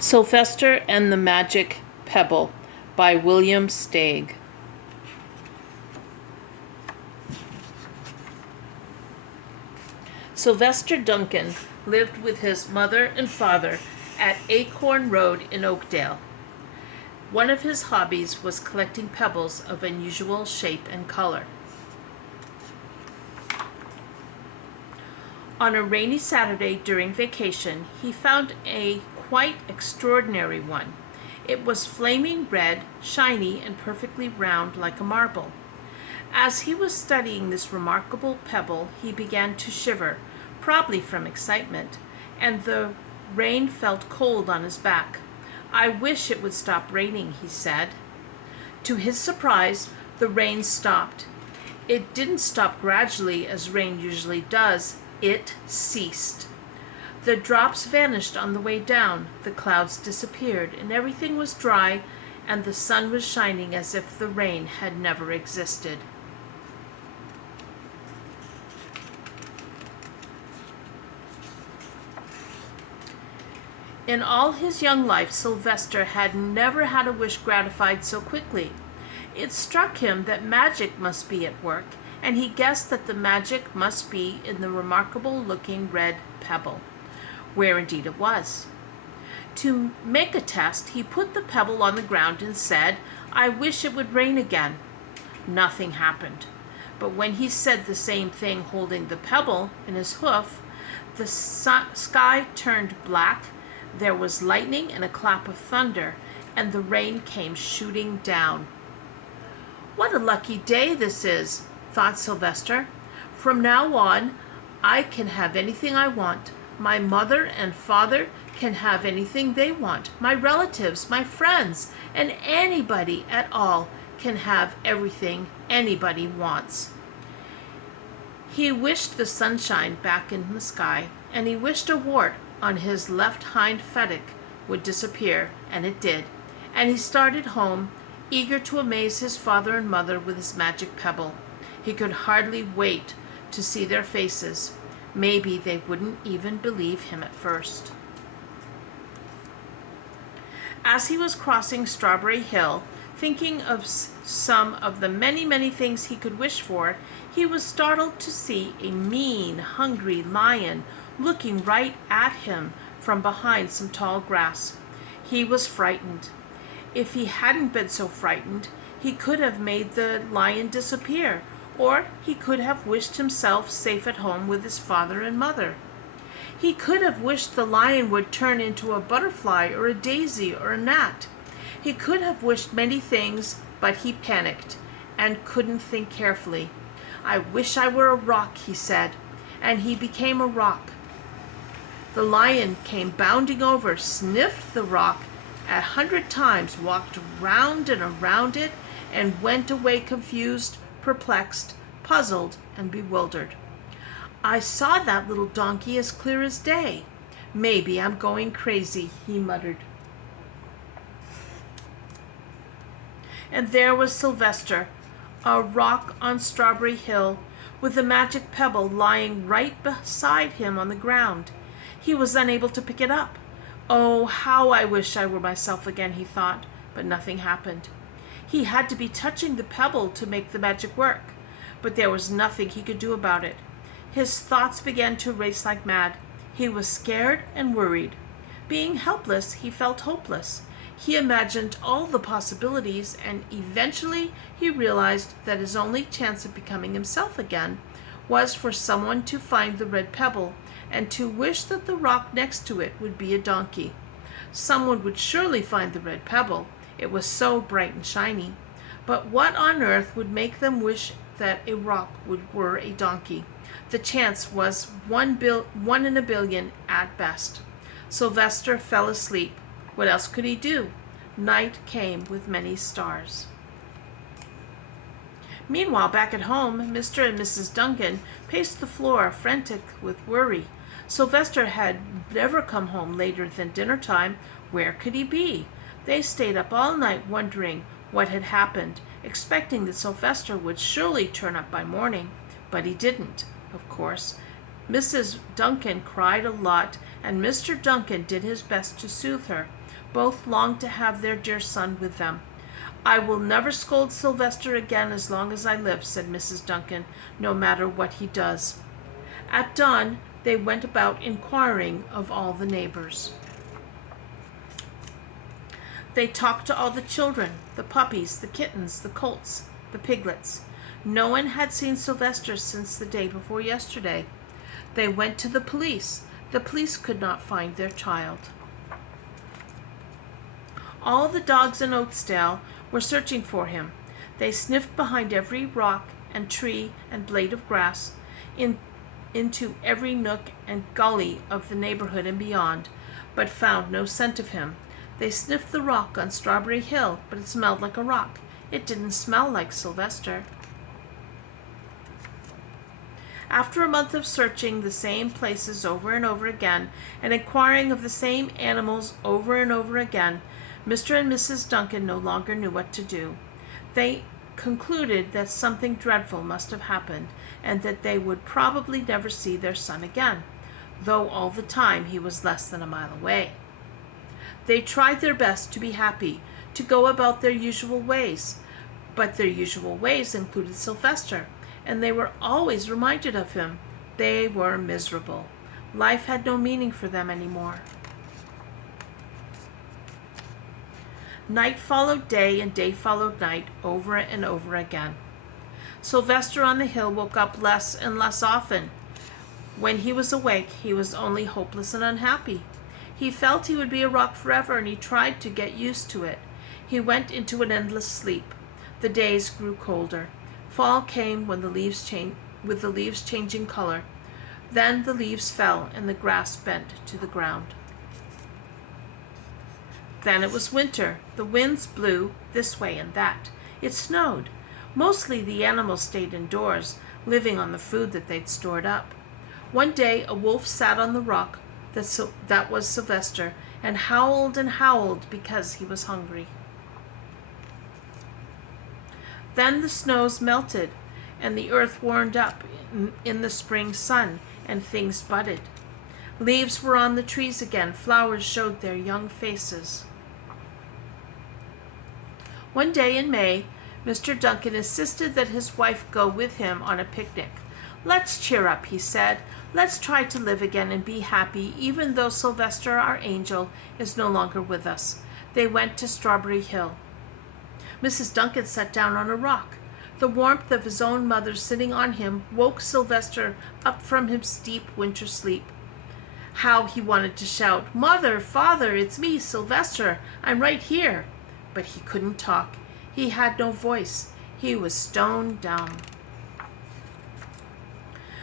Sylvester and the Magic Pebble by William Steig. Sylvester Duncan lived with his mother and father at Acorn Road in Oakdale. One of his hobbies was collecting pebbles of unusual shape and color. On a rainy Saturday during vacation, he found a quite extraordinary one. It was flaming red, shiny, and perfectly round like a marble. As he was studying this remarkable pebble, he began to shiver, probably from excitement, and the rain felt cold on his back. "I wish it would stop raining," he said. To his surprise, the rain stopped. It didn't stop gradually as rain usually does. It ceased. The drops vanished on the way down, the clouds disappeared, and everything was dry, and the sun was shining as if the rain had never existed. In all his young life, Sylvester had never had a wish gratified so quickly. It struck him that magic must be at work, and he guessed that the magic must be in the remarkable-looking red pebble, where indeed it was. To make a test, he put the pebble on the ground and said, "I wish it would rain again." Nothing happened. But when he said the same thing holding the pebble in his hoof, the sky turned black, there was lightning and a clap of thunder, and the rain came shooting down. "What a lucky day this is," thought Sylvester. "From now on, I can have anything I want. My mother and father can have anything they want. My relatives, my friends, and anybody at all can have everything anybody wants." He wished the sunshine back in the sky, and he wished a wart on his left hind futtock would disappear, and it did. And he started home, eager to amaze his father and mother with his magic pebble. He could hardly wait to see their faces. Maybe they wouldn't even believe him at first. As he was crossing Strawberry Hill, thinking of some of the many, many things he could wish for, he was startled to see a mean, hungry lion looking right at him from behind some tall grass. He was frightened. If he hadn't been so frightened, he could have made the lion disappear, or he could have wished himself safe at home with his father and mother. He could have wished the lion would turn into a butterfly or a daisy or a gnat. He could have wished many things, but he panicked and couldn't think carefully. "I wish I were a rock," he said, and he became a rock. The lion came bounding over, sniffed the rock 100 times, walked round and around it, and went away confused, perplexed, puzzled, and bewildered. "I saw that little donkey as clear as day. Maybe I'm going crazy," he muttered. And there was Sylvester, a rock on Strawberry Hill, with the magic pebble lying right beside him on the ground. He was unable to pick it up. "Oh, how I wish I were myself again," he thought, but nothing happened. He had to be touching the pebble to make the magic work, but there was nothing he could do about it. His thoughts began to race like mad. He was scared and worried. Being helpless, he felt hopeless. He imagined all the possibilities, and eventually he realized that his only chance of becoming himself again was for someone to find the red pebble and to wish that the rock next to it would be a donkey. Someone would surely find the red pebble. It was so bright and shiny. But what on earth would make them wish that a rock were a donkey? The chance was one in a billion at best. Sylvester fell asleep. What else could he do? Night came with many stars. Meanwhile, back at home, Mr. and Mrs. Duncan paced the floor, frantic with worry. Sylvester had never come home later than dinner time. Where could he be? They stayed up all night wondering what had happened, expecting that Sylvester would surely turn up by morning. But he didn't, of course. Mrs. Duncan cried a lot, and Mr. Duncan did his best to soothe her. Both longed to have their dear son with them. "I will never scold Sylvester again as long as I live," said Mrs. Duncan, "no matter what he does." At dawn, they went about inquiring of all the neighbors. They talked to all the children, the puppies, the kittens, the colts, the piglets. No one had seen Sylvester since the day before yesterday. They went to the police. The police could not find their child. All the dogs in Oatsdale were searching for him. They sniffed behind every rock and tree and blade of grass, into every nook and gully of the neighborhood and beyond, but found no scent of him. They sniffed the rock on Strawberry Hill, but it smelled like a rock. It didn't smell like Sylvester. After a month of searching the same places over and over again, and inquiring of the same animals over and over again, Mr. and Mrs. Duncan no longer knew what to do. They concluded that something dreadful must have happened, and that they would probably never see their son again, though all the time he was less than a mile away. They tried their best to be happy, to go about their usual ways, but their usual ways included Sylvester, and they were always reminded of him. They were miserable. Life had no meaning for them anymore. Night followed day, and day followed night, over and over again. Sylvester on the hill woke up less and less often. When he was awake, he was only hopeless and unhappy. He felt he would be a rock forever, and he tried to get used to it. He went into an endless sleep. The days grew colder. Fall came with the leaves changing color. Then the leaves fell, and the grass bent to the ground. Then it was winter. The winds blew this way and that. It snowed. Mostly the animals stayed indoors, living on the food that they'd stored up. One day a wolf sat on the rock that was Sylvester, and howled because he was hungry. Then the snows melted, and the earth warmed up in the spring sun, and things budded. Leaves were on the trees again. Flowers showed their young faces. One day in May, Mr. Duncan insisted that his wife go with him on a picnic. "Let's cheer up," he said. "Let's try to live again and be happy, even though Sylvester, our angel, is no longer with us." They went to Strawberry Hill. Mrs. Duncan sat down on a rock. The warmth of his own mother sitting on him woke Sylvester up from his deep winter sleep. How he wanted to shout, "Mother, Father, it's me, Sylvester. I'm right here." But he couldn't talk. He had no voice. He was stone dumb.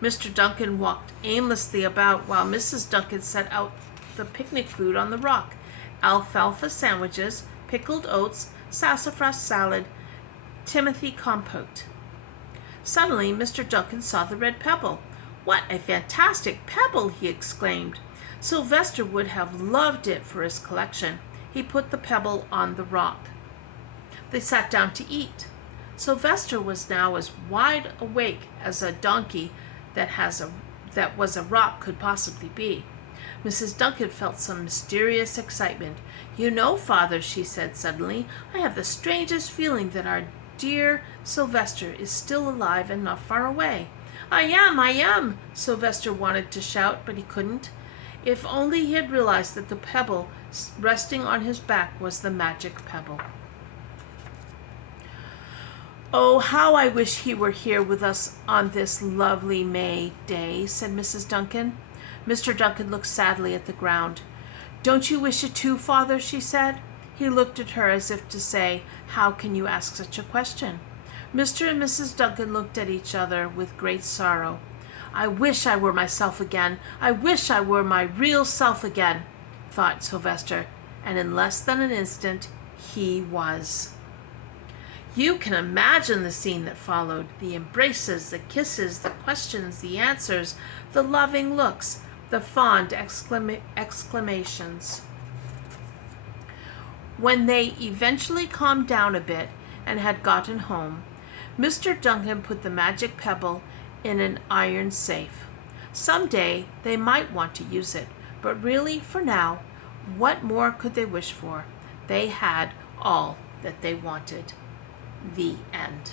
Mr. Duncan walked aimlessly about while Mrs. Duncan set out the picnic food on the rock: alfalfa sandwiches, pickled oats, sassafras salad, Timothy compote. Suddenly, Mr. Duncan saw the red pebble. "What a fantastic pebble!" he exclaimed. Sylvester would have loved it for his collection. He put the pebble on the rock. They sat down to eat. Sylvester was now as wide awake as a donkey that was a rock could possibly be. Mrs. Duncan felt some mysterious excitement. "You know, Father," she said suddenly, "I have the strangest feeling that our dear Sylvester is still alive and not far away." I am, Sylvester wanted to shout, but he couldn't. If only he had realized that the pebble resting on his back was the magic pebble. "Oh, how I wish he were here with us on this lovely May day," said Mrs. Duncan. Mr. Duncan looked sadly at the ground. "Don't you wish it too, Father?" she said. He looked at her as if to say, "How can you ask such a question?" Mr. and Mrs. Duncan looked at each other with great sorrow. "I wish I were myself again. I wish I were my real self again," thought Sylvester, and in less than an instant he was. You can imagine the scene that followed: the embraces, the kisses, the questions, the answers, the loving looks, the fond exclamations. When they eventually calmed down a bit and had gotten home, Mr. Duncan put the magic pebble in an iron safe. Someday they might want to use it, but really, for now, What more could they wish for? They had all that they wanted. The end.